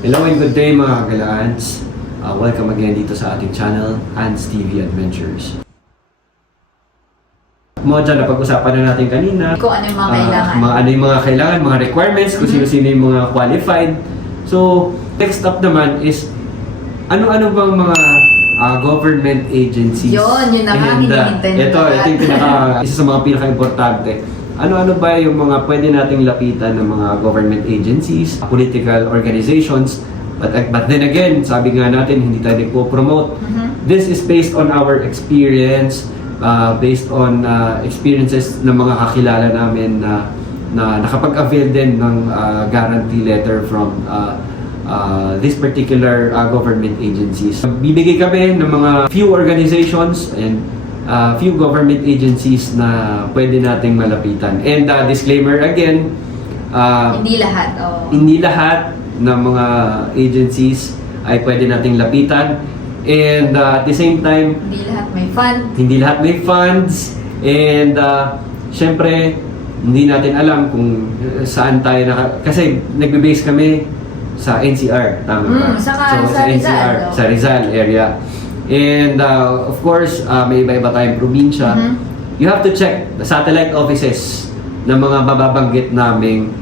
Hello and good day mga Galaans. Welcome again dito sa ating channel, Hans TV Adventures. Moja, napag-usapan na natin kanina Kung ano yung mga kailangan. ano yung mga kailangan, mga requirements, kung sino-sino yung mga qualified. So, next up naman is ano-ano bang mga government agencies? Yun na nga, hinihintay na ito yung isa sa mga pinaka-importante. Ano-ano ba yung mga pwede nating lapitan ng mga government agencies, political organizations, but then again, sabi nga natin, hindi tayo nagpo-promote. This is based on our experience, based on experiences ng mga kakilala namin na nakapag-avail din ng guarantee letter from this particular government agencies. Bibigay kami ng mga few organizations and few government agencies na pwede nating malapitan. And disclaimer again, Hindi lahat. hindi lahat ng mga agencies ay pwede nating lapitan. And at the same time, Hindi lahat may fund. hindi lahat may funds. And syempre, hindi natin alam kung saan tayo kasi nagbe-base kami sa NCR, tama ba? Saka sa Rizal, NCR, no? sa Rizal area. And of course, may iba-iba tayong probinsya. You have to check the satellite offices ng mga mababanggit naming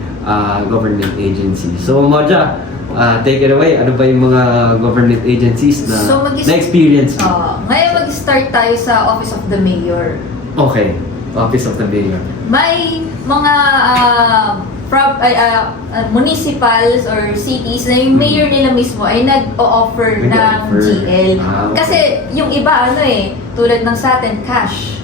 government agencies. So, Moja, take it away. Ano ba yung mga government agencies na na-experience mo? Ngayon mag-start tayo sa Office of the Mayor. Okay. Office of the Mayor. May mga municipals or cities na yung mayor nila mismo ay nag-o-offer ng Nag-o-offer. GL. Okay. Kasi yung iba, tulad ng sa atin, cash.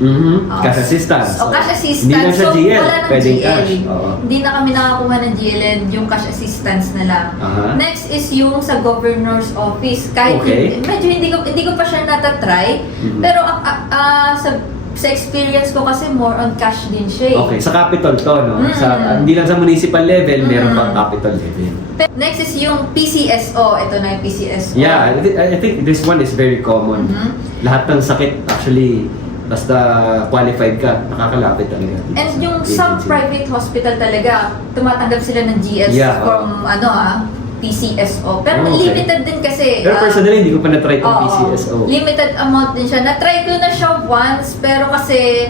Cash assistance. O cash assistance. Hindi na siya So, GL. wala ng Pwedeng GL. cash. Oo. Hindi na kami nakakuha ng GL and yung cash assistance na lang. Aha. Next is yung sa governor's office. Kahit Okay. medyo hindi ko pa siya natatry. Pero sa experience ko kasi more on cash din siya eh. Okay, sa capital to, no? Hindi lang sa municipal level, meron pang capital level. Next is yung PCSO. Ito na yung PCSO. Yeah, I think this one is very common. Lahat ng sakit, actually, basta qualified ka, nakakalapit talaga. And yung some private hospital talaga, tumatanggap sila ng GS from PCSO. Pero Okay. limited din kasi. Pero personally, hindi ko pa na-try itong Oo, PCSO. limited amount din siya. Na-try ko na siya once, pero kasi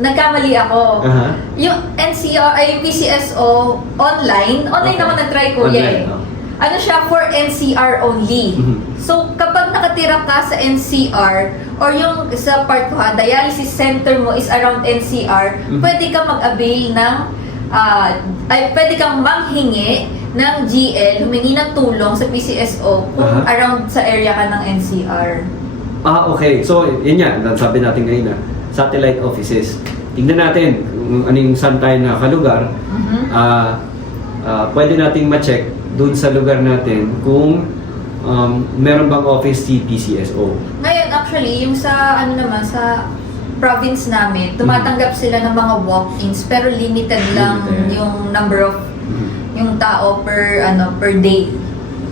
nagkamali ako. Aha. Yung NCR, ay PCSO, online Okay. naman na-try ko Online, yan. oh. Ano siya, for NCR only. Mhm. So, kapag nakatira ka sa NCR, or yung sa part ko dialysis center mo is around NCR, pwede ka mag-avail ng, pwede kang manghingi ng GL, humingi ng tulong sa PCSO kung around sa area ka ng NCR. Okay. So, yun nga, sabi natin ngayon na satellite offices. Tingnan natin kung anong saan tayo nakalugar. Pwede nating ma-check dun sa lugar natin kung meron bang office si PCSO. Ngayon, actually, yung sa, sa province namin, tumatanggap sila ng mga walk-ins, pero limited lang yung number of yung tao per day.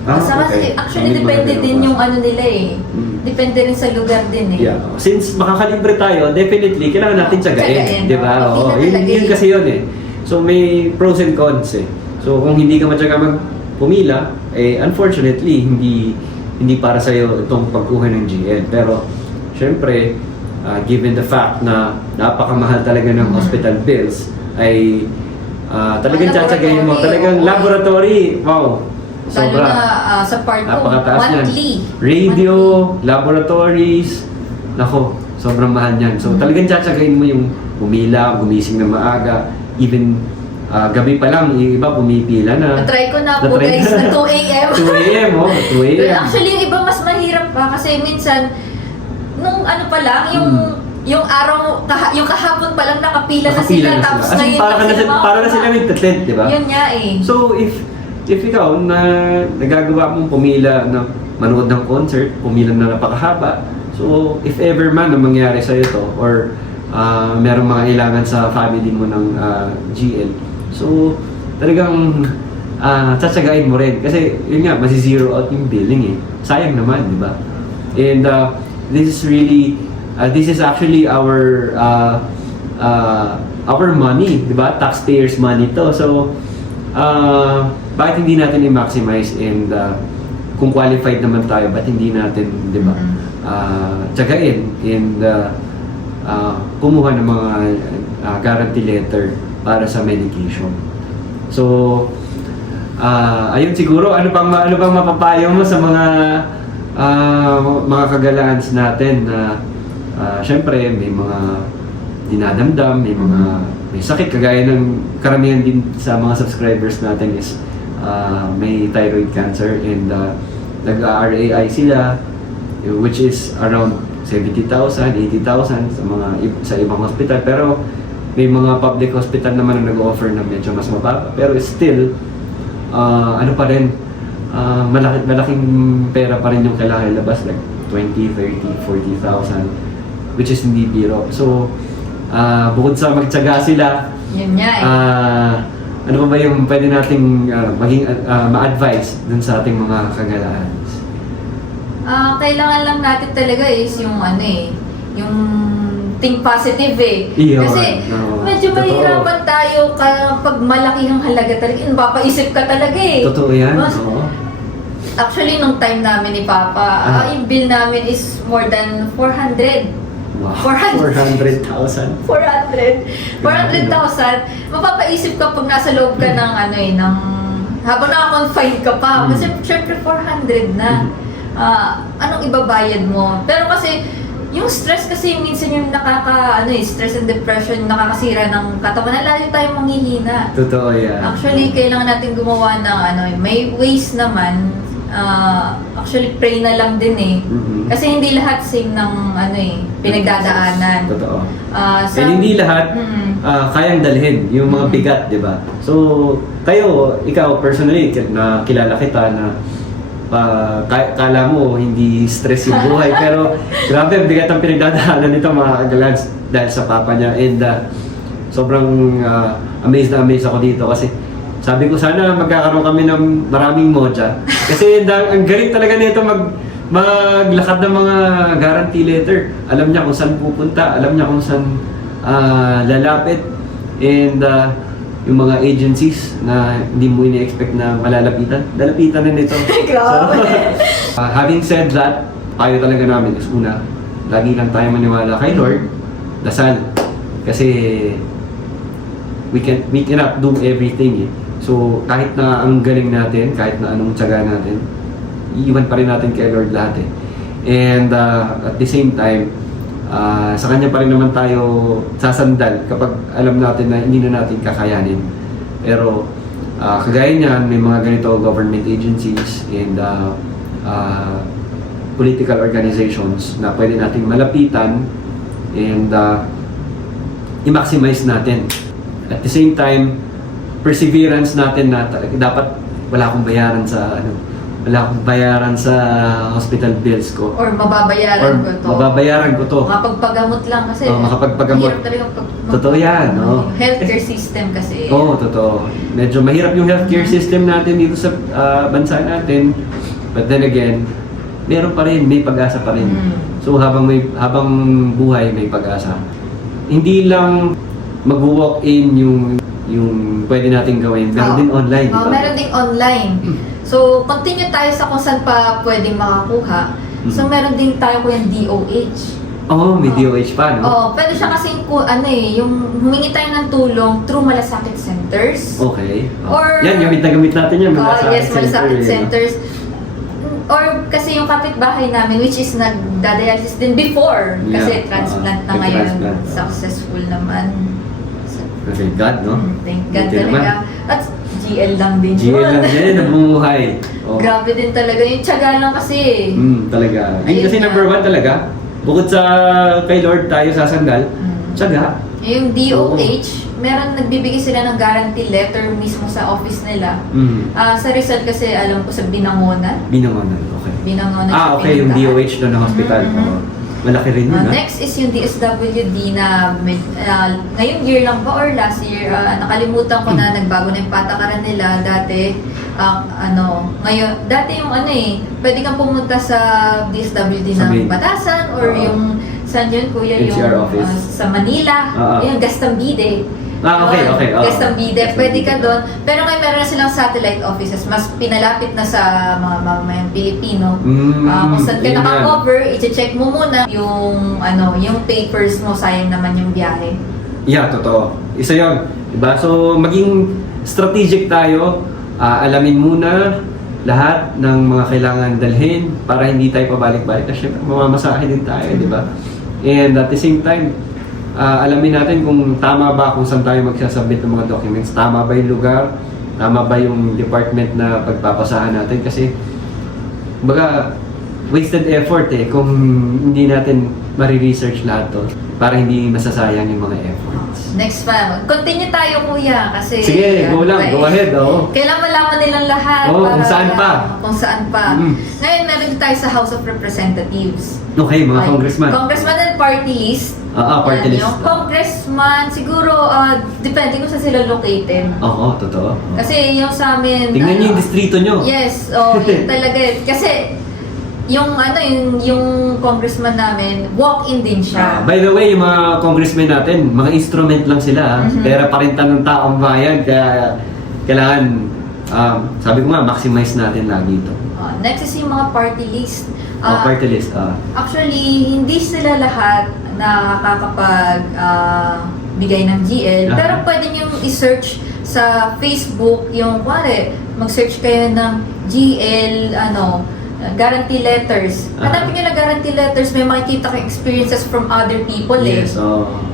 Kasi actually depende din yung nila eh. Depende rin sa lugar din eh. Yeah. Since makakalibre tayo, definitely kailangan natin tiyagain, di ba? Yun kasi yun eh. So may pros and cons eh. So kung hindi ka matyaga pumila, unfortunately hindi para sa iyo itong pagkuha ng GL. Pero syempre, given the fact na napakamahal talaga ng hospital bills, ay talagang tsatsagayin mo. Talagang laboratory. Wow. Lalo Sobra. na sa part 2, Napakataas niyan. monthly. Radio, laboratories. Nako, sobrang mahal niyan. So talagang tsatsagayin mo yung pumila, gumising na maaga. Even gabi pa lang, yung iba pumipila na. Na-try ko na po guys na 2 a.m. 2 a.m. 2 a.m. Actually, yung iba mas mahirap pa kasi minsan, nung pa lang, yung araw, yung kahapon pa lang nakapila na sila, tapos As in, ngayon para na sila nagtatent, di ba? Yun nga eh. So, if ikaw na nagagawa mong pumila na manood ng concert, pumila na napakahaba, so if ever man na mangyari sa ito or merong mga ilangan sa family mo ng GL, so talagang tsatsagain mo rin. Kasi yun nga, masi-zero out yung billing eh. Sayang naman, di ba? And this is actually our money, di ba? Taxpayers' money to. So, bakit hindi natin i-maximize and kung qualified naman tayo, ba't hindi natin, di ba, tsagain and kumuha ng mga guarantee letter para sa medication. So, ayun siguro, ano bang mapapayo mo sa mga kagalaans natin na syempre may mga dinadamdam, may sakit, kagaya ng karamihan din sa mga subscribers natin is may thyroid cancer and nag-RAI sila, which is around 70,000, 80,000 sa ibang hospital, pero may mga public hospital naman na nag-offer na medyo mas mababa, pero still ano pa rin, malaking pera pa rin yung kailangan ilabas, like 20, 30, 40,000, which is hindi biro. So bukod sa magtiyaga sila, Yun nga eh. ano pa ba yung pwede nating ma-advise dun sa ating mga kagalaan? Kailangan lang natin talaga is yung yung think positive eh. Iyon, Kasi no. medyo Totoo. mahirapan tayo kapag malaki ang halaga talaga. Napapaisip ka talaga eh. Totoo yan, Mas- oo. Actually, nung time namin ni Papa, yung bill namin is more than 400. Wow, 400,000. 400,000. 400,000. Mapapaisip ka pag nasa loob ka ng ng habang naka-confine ka pa. Kasi syempre 400 na. Anong ibabayad mo? Pero kasi yung stress kasi minsan yung stress and depression nakakasira ng katawan na lalo tayong manghihina. Totoo yan. Actually, kailangan natin gumawa ng may ways naman. Actually, pray na lang din eh. Mhm. Kasi hindi lahat same ng pinagdadaanan. Totoo. So, And hindi lahat kayang dalhin yung mga bigat, di ba? So, ikaw personally, na kilala kita na kala mo hindi stress yung buhay, pero grabe, bigat ang pinagdadaanan nito mga kagalans dahil sa papa niya. And sobrang amazed na amazed ako dito kasi sabi ko sana magkakaroon kami ng maraming moja. Kasi ang galing talaga nito maglakad ng mga guarantee letter. Alam niya kung saan pupunta, alam niya kung saan lalapit, and yung mga agencies na hindi mo ini-expect na malalapitan, lalapitan na nito. Grabe. Having said that, payo talaga namin is una, lagi lang tayo maniwala kay Lord, dasal. Kasi we cannot do everything eh. So kahit na ang galing natin, kahit na anong tiyaga natin, iiwan pa rin natin kay Lord lahat eh. And at the same time, sa Kanya pa rin naman tayo sasandal kapag alam natin na hindi na natin kakayanin. Pero kagaya niyan, may mga ganito government agencies and political organizations na pwede nating malapitan and i-maximize natin. At the same time, perseverance natin na dapat wala akong bayaran sa hospital bills ko. Or mababayaran ko to. Mababayaran ko to. Makapagpagamot lang kasi. Makapagpagamot. Mahirap talaga Totoo yan, no? Healthcare system kasi. Oo, totoo. Medyo mahirap yung healthcare system natin dito sa bansa natin. But then again, meron pa rin, may pag-asa pa rin. So habang buhay, may pag-asa. Hindi lang mag-walk-in yung pwede nating gawin. Meron din online, di ba? Meron din online. So, continue tayo sa kung saan pa pwedeng makakuha. So, meron din tayo yung DOH. May DOH pa, no? Pwede siya kasing yung humingi tayo ng tulong through malasakit centers. Okay. Or- Yan, gamit na gamit natin yan. Yes, malasakit eh, no? centers. Or kasi yung kapitbahay namin, which is nagdadialysis din before. Kasi Yeah. transplant na May ngayon. transplant. Successful naman. Thank God, no? Thank God Buti naman. talaga. At GL lang din GL lang din, nabumuhay. Grabe din talaga. Yung tiyaga lang kasi. Talaga. Yun Ayun kasi nga. number one talaga. Bukod sa kay Lord tayo sasandal, tiyaga. Yung DOH, meron nagbibigay sila ng guarantee letter mismo sa office nila. Sa Rizal kasi alam ko sa Binangonan. Binangonan, okay. Binangonan siya Okay, yung pinuntahan. DOH doon ng hospital. Oo. Malaki rin yun, ha? Next is yung DSWD na ngayong year lang ba or last year, nakalimutan ko na nagbago na yung patakaran nila. Dati, ngayon, dati yung pwede kang pumunta sa DSWD Sa ng main. Batasan or yung, saan yun kuya, NCR yung office. sa Manila, yung Gastambide. Okay, Yun, okay. oo. Quezon Bide, Quezon pwede ka Bide. doon. Pero ngayon meron na silang satellite offices, mas pinalapit na sa mga mamamayang Pilipino. Kung saan ka yun yan. naka-cover, i-check mo muna yung papers mo, sayang naman yung biyahe. Yeah, totoo. Isa yun. Diba? So, maging strategic tayo. Alamin muna lahat ng mga kailangan dalhin para hindi tayo pabalik-balik. Kasi syempre, mamamasahe din tayo, di ba? And at the same time, alamin natin kung tama ba kung saan tayo magsasubmit ng mga documents. Tama ba yung lugar? Tama ba yung department na pagpapasahan natin? Kasi, baga, wasted effort kung hindi natin mariresearch lahat to para hindi masasayang yung mga efforts. Next pa, continue tayo kuya kasi Sige, go lang, go ahead. Oo. Kailangan malaman nilang lahat Oo, kung saan pa. Kung saan pa. Mm. Ngayon meron din tayo sa House of Representatives. Okay, mga congressman. Congressman and party list. Party Yan, list. Yung congressman, siguro, depende kung saan sila located. Oo, totoo. Kasi yung sa amin... Tingnan niyo yung distrito niyo. Yes, yun talaga. Kasi yung congressman namin, walk-in din siya. By the way, yung mga congressmen natin, mga instrument lang sila. Pera pa rin ng taong bayan. Kaya kailangan, sabi ko nga, maximize natin lagi ito. Next is yung mga party list. Party list. Actually, hindi sila lahat nakakapag bigay ng GL. Aha. Pero pwede nyo i-search sa Facebook yung, mag-search kayo ng GL, guarantee letters. Hanapin nyo na guarantee letters, may makikita kang experiences from other people Yes,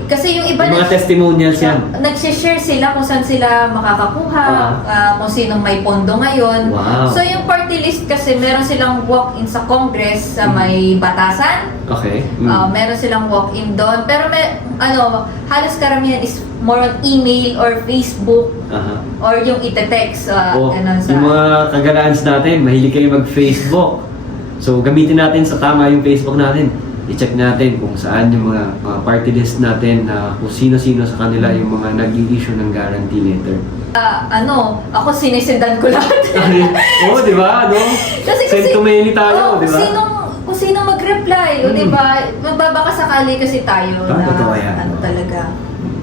Kasi yung iba yung mga testimonials yan. nagsishare sila kung saan sila makakakuha, kung sinong may pondo ngayon. Wow. So yung party list kasi meron silang walk-in sa Congress sa may batasan. Okay. Meron silang walk-in doon. Pero halos karamihan is more on email or Facebook or yung ite-text. Ganun sa... Yung mga kagalaans natin, mahilig kayo mag-Facebook. So, gamitin natin sa tama yung Facebook natin. I-check natin kung saan yung mga party list natin na kung sino-sino sa kanila yung mga nag-i-issue ng guarantee letter. Ako sinisendan ko lahat. Oo, di ba? No? Send to many tayo, di ba? Kung sino mag-reply, di ba? Magbabaka sakali kasi tayo Totoo yan. Talaga.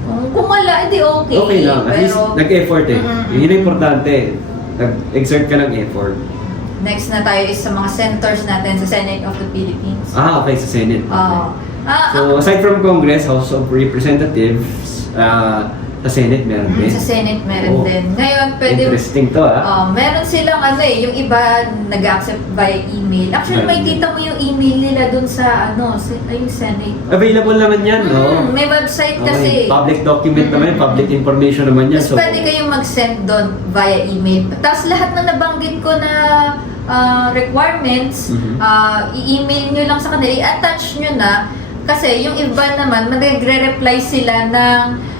Kung wala, hindi okay. Okay lang. At least, nag-effort Yun ang importante. Nag-exert ka ng effort. Next na tayo is sa mga senators natin sa Senate of the Philippines. Okay, sa Senate. Okay. So, aside from Congress, House of Representatives, sa Senate meron din. Sa Senate meron din. Ngayon, pwede... Interesting to, meron silang yung iba nag-accept via email. Actually, may kita mo yung email nila dun sa, yung Senate. Available naman yan, no? May website Okay. kasi. Public document naman, public information naman yan. Tapos pwede kayong mag-send doon via email. Tapos lahat na nabanggit ko na requirements, i-email nyo lang sa kanila, i-attach nyo na, kasi yung iba naman, magre-reply sila ng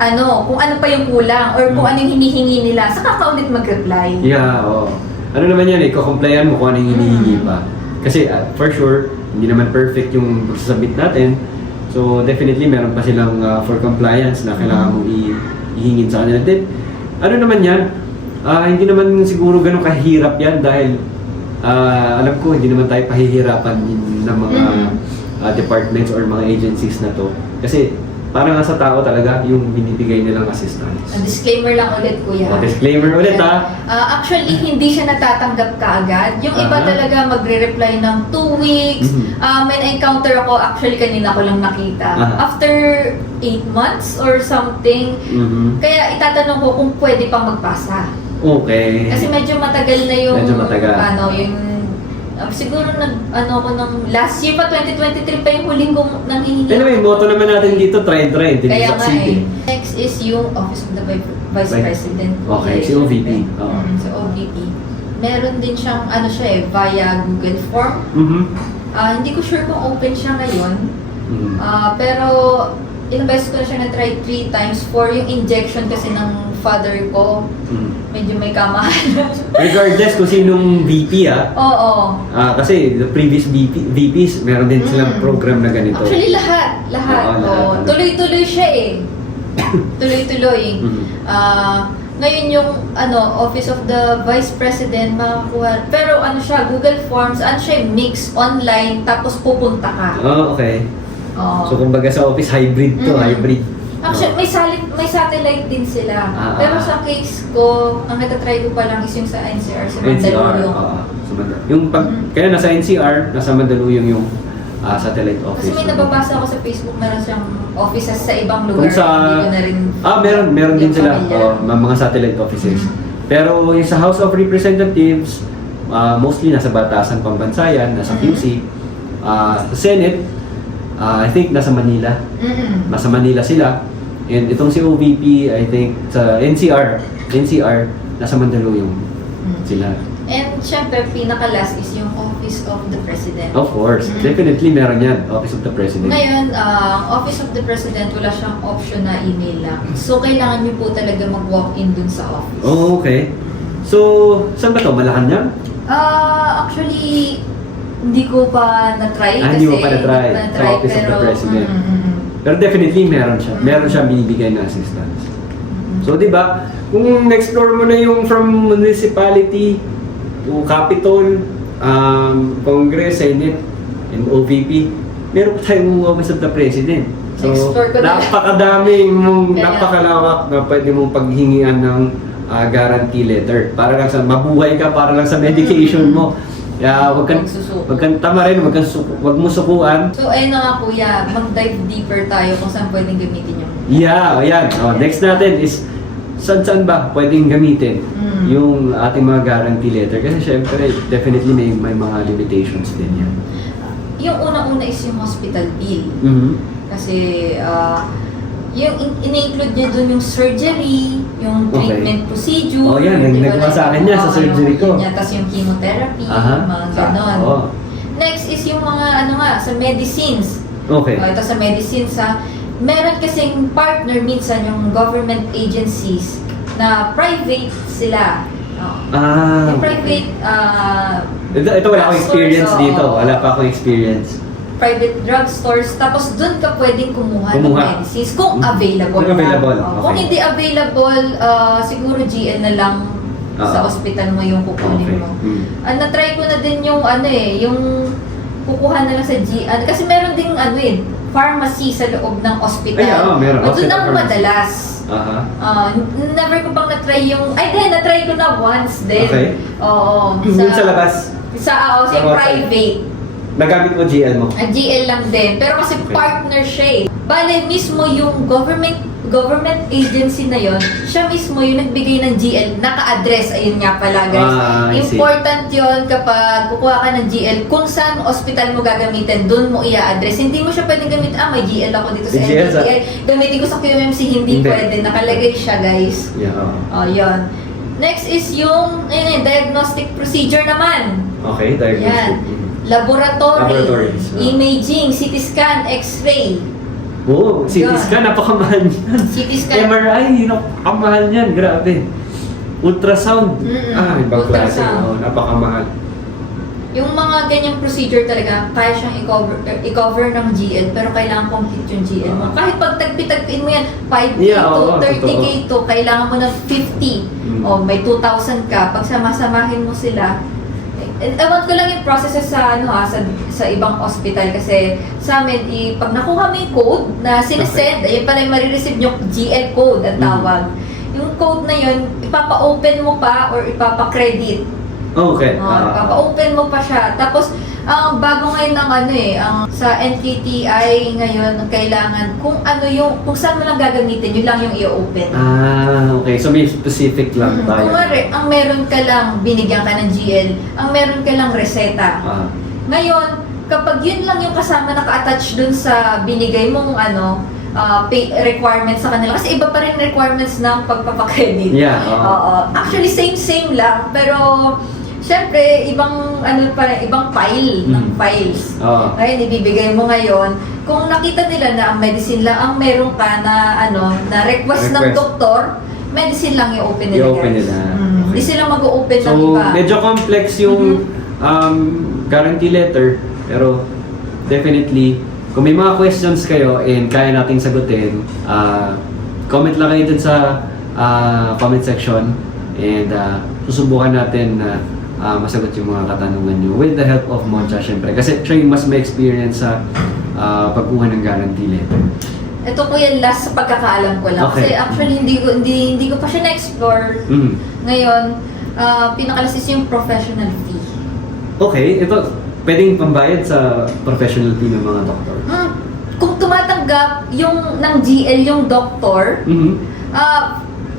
kung ano pa yung kulang or kung ano yung hinihingi nila, saka ka ulit mag-reply. Yeah, oo. Ano naman yan, iko-complyan mo kung ano yung hinihingi pa. Kasi for sure, hindi naman perfect yung pagsasubmit natin. So definitely, meron pa silang for compliance na kailangan mong ihingin sa kanila. Then, ano naman yan, hindi naman siguro ganun kahirap yan dahil alam ko hindi naman tayo pahihirapan ng mga departments or mga agencies na to. Kasi parang nga sa tao talaga yung binibigay nilang assistance. Disclaimer lang ulit, kuya. Disclaimer ulit Actually, hindi siya natatanggap kaagad. Yung iba talaga magre-reply ng 2 weeks. May na-encounter ako, actually kanina ko lang nakita. After 8 months or something. Kaya itatanong ko kung pwede pang magpasa. Okay. Kasi medyo matagal na yung... Medyo matagal. Siguro ako ng last year pa, 2023 pa yung huling kong nanghihingi. Anyway, motto naman natin dito, try and try. Kaya nga Next is yung Office of the Vice President. Okay, si OVP. Si OVP. Meron din siyang, via Google Form. Hindi ko sure kung open siya ngayon. Pero, ilang beses ko na siya na-try 3 times for yung injection kasi ng father ko. Medyo may kamahalan. Regardless kung sinong VP Oo. Kasi the previous VPs, meron din silang program na ganito. Actually, lahat. lahat. Tuloy-tuloy siya Tuloy-tuloy. Ngayon yung Office of the Vice President makakuha. Pero siya, Google Forms, siya mix online tapos pupunta ka. Okay. So kumbaga sa office hybrid to, hybrid. Actually, may satellite din sila. Pero sa case ko, ang natatry ko pa lang is yung sa NCR, sa Mandaluyong. Sa Mandaluyong. Yung kaya nasa NCR, nasa Mandaluyong yung satellite office. Kasi may nababasa ako sa Facebook, meron siyang offices sa ibang lugar. Kung sa, hindi ko na rin meron din sila, familiar. mga satellite offices. Pero yung sa House of Representatives, mostly nasa Batasan Pambansa yan, nasa QC. Sa Senate, I think nasa Manila. Nasa Manila sila. And itong si OVP, I think sa NCR, nasa Mandaluyong sila. And syempre, pinaka-last is yung Office of the President. Of course, definitely meron yan, Office of the President. Ngayon, Office of the President, wala siyang option na email lang. So, kailangan niyo po talaga mag-walk-in dun sa office. Oh, okay. So, saan ba to? Malacanang? Actually, hindi ko pa na-try. Hindi mo pa na-try sa Office of the President. Pero definitely meron siya. Meron siya binibigay na assistance. So, di ba, kung na-explore mo na yung from municipality to Capitol, Congress, Senate, and OVP, meron pa tayong Office of the President. So, Explore ko na. napakadaming, napakalawak na pwede mong paghingian ng guarantee letter. Para lang sa mabuhay ka, para lang sa medication mo. Kaya wag kang tama rin, wag mo sukuan. So, ayun na nga kuya, mag-dive deeper tayo kung saan pwedeng gamitin yung... Ayan. Next natin is, saan ba pwedeng gamitin yung ating mga guarantee letter? Kasi syempre, definitely may mga limitations din yan. Yung unang-una is yung hospital bill. Kasi, yung in-include niya dun yung surgery, yung treatment procedure. Oh, yan. Nagma sa akin yan sa surgery ko. Tapos yung chemotherapy, mga ganon. Next is yung mga, sa medicines. Okay. Ito sa medicines, meron kasing partner minsan yung government agencies na private sila. Yung private, ito wala akong experience drugstores, dito. Wala pa akong experience. Private drugstores, tapos doon ka pwedeng kumuha ng medicines kung available. Kung available, okay. Kung hindi available, siguro GL na lang sa hospital mo yung kukunin mo. Na-try ko na din yung yung kukuha na lang sa GL. Kasi meron ding pharmacy sa loob ng hospital. Meron. Doon ang madalas. Never ko pang na-try yung... na-try ko na once din. Okay. Oo. Sa labas? Sa private. Nagamit mo GL mo? GL lang din. Pero kasi partner siya eh. Bale, mismo yung government agency na yon, siya mismo yung nagbigay ng GL, naka-address. Ayun nga pala guys. Important yon kapag kukuha ka ng GL, kung saan hospital mo gagamitin, doon mo i-address. Hindi mo siya pwedeng gamitin, may GL ako dito sa NDTL. Gamitin ko sa QMMC, hindi pwede. Nakalagay siya guys. Yun. Next is yung diagnostic procedure naman. Okay, diagnostic. Laboratories, imaging, CT scan, X-ray. CT scan, napakamahal yan. CT scan. MRI, napakamahal yan, grabe. Ultrasound, ibang klase. Napakamahal. Yung mga ganyang procedure talaga, kaya siyang i-cover ng GL, pero kailangan complete yung GL mo. Kahit pag tagpi-tagpiin mo yan, 5K to, 30K to, kailangan mo ng 50. May 2,000 ka. Pag samasamahin mo sila, ewan ko lang yung processes sa ibang hospital kasi sa amin, pag nakuha mo yung code na sinesend, ayun pala yung marireceive yung GL code ang tawag. Yung code na yun, ipapa-open mo pa or ipapa-credit. Okay. Ipapa-open mo pa siya. Tapos, ang bago ngayon ng sa NKTI ngayon, kailangan kung saan mo lang gagamitin, yun lang yung i-open. Okay. So may specific lang tayo. Kumari, ang meron ka lang, binigyan ka ng GL, ang meron ka lang reseta. Ngayon, kapag yun lang yung kasama naka-attach dun sa binigay mong requirements sa kanila, kasi iba pa rin requirements ng pagpapakredit. Actually, same lang, pero siyempre, ibang file ng files. Ngayon, ibibigay mo ngayon. Kung nakita nila na ang medicine lang ang meron ka na request ng doktor, medicine lang i-open nila. Hindi sila mag-open ng iba. So, medyo complex yung guarantee letter, pero definitely, kung may mga questions kayo and kaya nating sagutin, comment lang kayo dun sa comment section and susubukan natin na masagot yung mga katanungan nyo with the help of Moncha, syempre. Kasi siya yung mas may experience sa pagkuha ng guarantee letter. Ito po yung last sa pagkakaalam ko lang. Okay. Kasi actually, hindi ko pa siya na-explore. Mm. Ngayon, pinakalasis yung professional fee. Okay, ito, pwedeng pambayad sa professional fee ng mga doktor. Kung tumatanggap yung ng GL yung doktor, Mhm.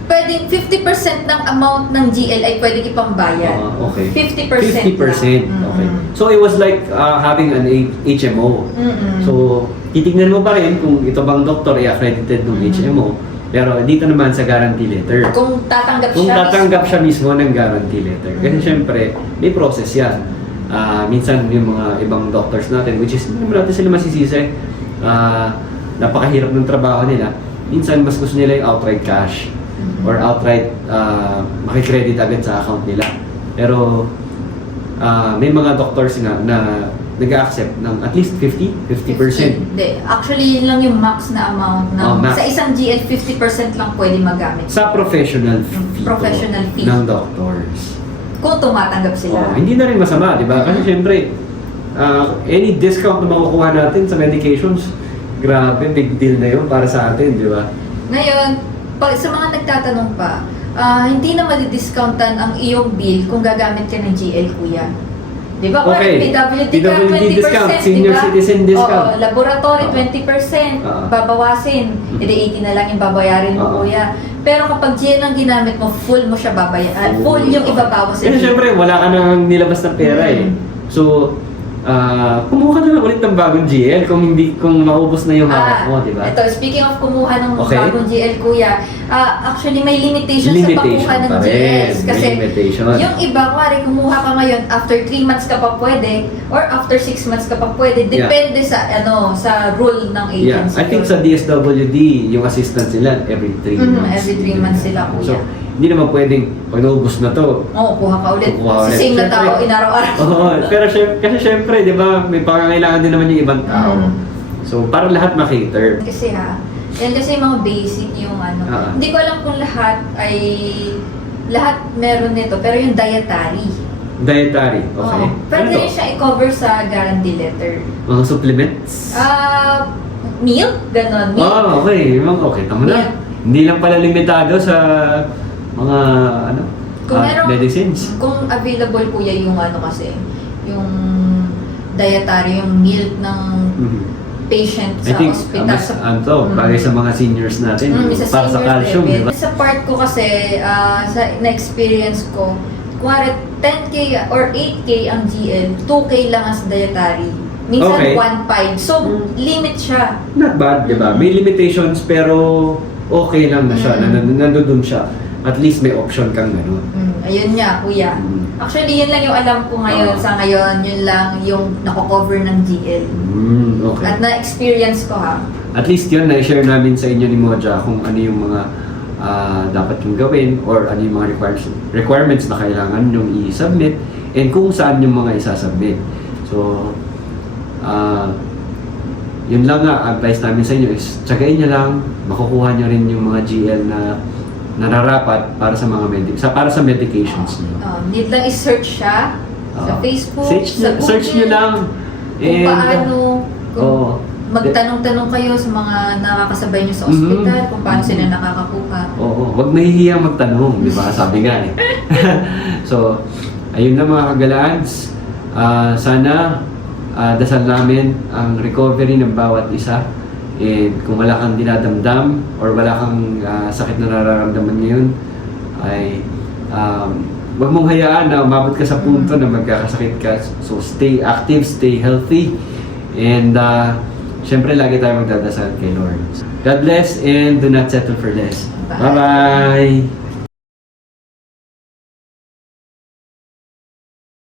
pwedeng 50% ng amount ng GL ay pwedeng ipambayad. Okay. 50%. 50%. lang. Okay. So it was like having an HMO. Mm-mm. So, titignan mo pa rin kung ito bang doktor ay accredited ng HMO. Pero dito naman sa guarantee letter. Kung tatanggap Kung siya tatanggap mismo. siya mismo ng guarantee letter. Kasi syempre, may process yan. Minsan yung mga ibang doctors natin, which is hindi naman natin sila masisisi, napakahirap ng trabaho nila. Minsan, mas gusto nila yung outright cash or outright makikredit agad sa account nila. Pero may mga doctors nga na nag-accept ng at least 50%. Hindi. Actually, yun lang yung max na amount. Max. Sa isang GL, 50% lang pwede magamit. Sa professional fee, Professional fee. ng doctors. Kung tumatanggap sila. Hindi na rin masama, di ba? Kasi syempre, any discount na makukuha natin sa medications, grabe, big deal na yun para sa atin, di ba? Ngayon, sa mga nagtatanong pa, hindi na madidiscountan ang iyong bill kung gagamit ka ng GL, kuya. Di ba? Okay. PWD ka, PWD 20%, discount, di senior ba? citizen discount. Oo, laboratory, Oo. 20%, Oo. babawasin. Edi 80 na lang yung babayarin mo, Oo. kuya. Pero kapag GL ang ginamit mo, full mo siya babayaran. Full yung ibabawas sa Kasi GL. syempre, wala ka nang nilabas na pera eh. So, kumuha ka na lang ulit ng bagong GL kung maubos na yung hawak mo, di ba? Ito, speaking of kumuha ng Okay. bagong GL, kuya, actually may limitation sa Limitation pagkuha ng pa rin. GLs. Kasi May limitation. yung iba, kuwari, kumuha ka ngayon, after 3 months ka pa pwede, or after 6 months ka pa pwede, Yeah. depende sa sa rule ng Yeah, agency. I think sa DSWD, yung assistance nila every 3 months. Every 3 months sila, kuya. So, hindi naman pwedeng, pag naubos na to, Oo, kuha ka ulit. Kukuha ulit. Si same na Siyempre. tao, inaraw-araw. Oo, pero kasi syempre, di ba, may pangangailangan din naman yung ibang tao. Mm. So, para lahat makater. Kasi yan kasi yung mga basic yung ano. Hindi ko alam kung lahat meron nito, pero yung dietary. Dietary, okay. Oo. Pwede Ano to? rin siya i-cover sa guarantee letter. Mga supplements? Milk? Ganon. Milk. Okay. Okay, tama na. Yeah. Hindi lang pala limitado sa mga, Kung merong- medicines. Kung available kuya yung kasi, yung dietary, yung milk ng Mhm. patient I sa think, hospital. bagay sa mga seniors natin, Sa para sa senior calcium, level. di ba? Sa part ko kasi, sa na-experience ko, kuwari 10K or 8K ang GL, 2K lang ang sa dietary. Minsan Okay. 1.5. So, limit siya. Not bad, di ba? May limitations, pero okay lang na siya, nandun siya. At least may option kang gano'n. Ayun nga, kuya. Actually, yun lang yung alam ko ngayon. Oo. Sa ngayon, yun lang yung nako-cover ng GL. Okay. At na-experience ko At least yun, na-share namin sa inyo ni Moja kung ano yung mga dapat yung gawin or ano yung mga requirements na kailangan yung i-submit and kung saan yung mga isasubmit. So, yun lang nga, advice namin sa inyo is tsagain nyo lang, makukuha nyo rin yung mga GL na nararapat para sa mga para sa medications nyo. Need lang i-search siya sa Facebook, sa Google. Search nyo lang. Kung paano, Oo. magtanong-tanong kayo sa mga nakakasabay nyo sa ospital, kung paano sila nakakakuha. Oo, wag mahihiyang magtanong, di ba? Sabi nga eh. So, ayun na mga kagalaans. Sana dasal namin ang recovery ng bawat isa. And kung wala kang dinadamdam or wala kang sakit na nararamdaman ngayon, ay wag mong hayaan na umabot ka sa punto na magkakasakit ka. So, stay active, stay healthy. And syempre, lagi tayo magdadasal kay Lord. God bless and do not settle for less. Bye. Bye-bye!